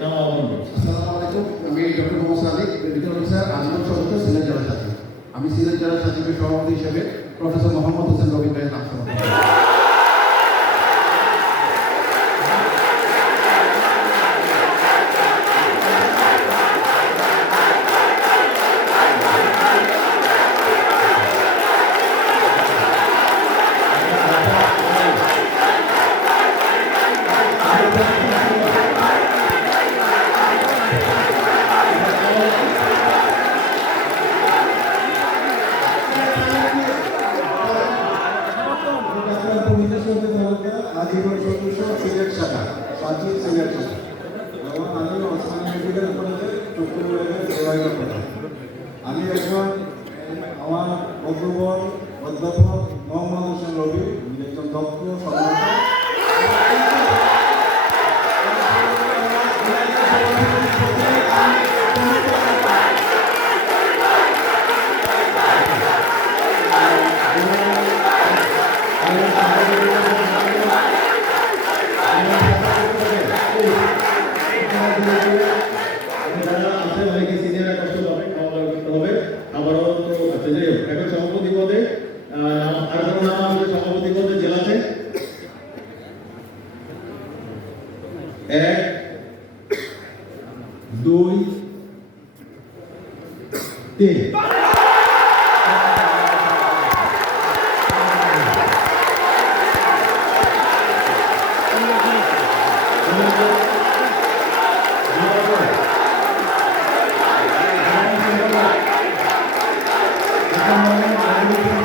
আসসালামু আলাইকুম। আমি doctor Mohammad Sadiq medical officer আজীবন সদস্য সিনিয়র জেলা সচিব আমি সিনিয়র জেলা সচিবের সভাপতি হিসেবে প্রফেসর মোহাম্মদ হোসেন রবি ভাইয়ের নাম আজীবন সদস্য সিলেট শাখা পাঁচই সিলেট শাখা এবং আমি ওসমান মেডিকেল কলেজে চট্টগ্রামে সেবায়ত প্রধান আমি এখন আমার অগ্রবর অধ্যাপক মোহাম্মদ হোসেন রবি একজন দক্ষ Thank you. আমাদের ভাইকে সিনিয়ররা কষ্ট পাবে খাওয়া দাওয়া হবে। আবারও তো আচ্ছা যাই এখন সভাপতি পদে আর কোনো নাম আসবে সভাপতি পদে জেলাতে? এক, দুই, তিন।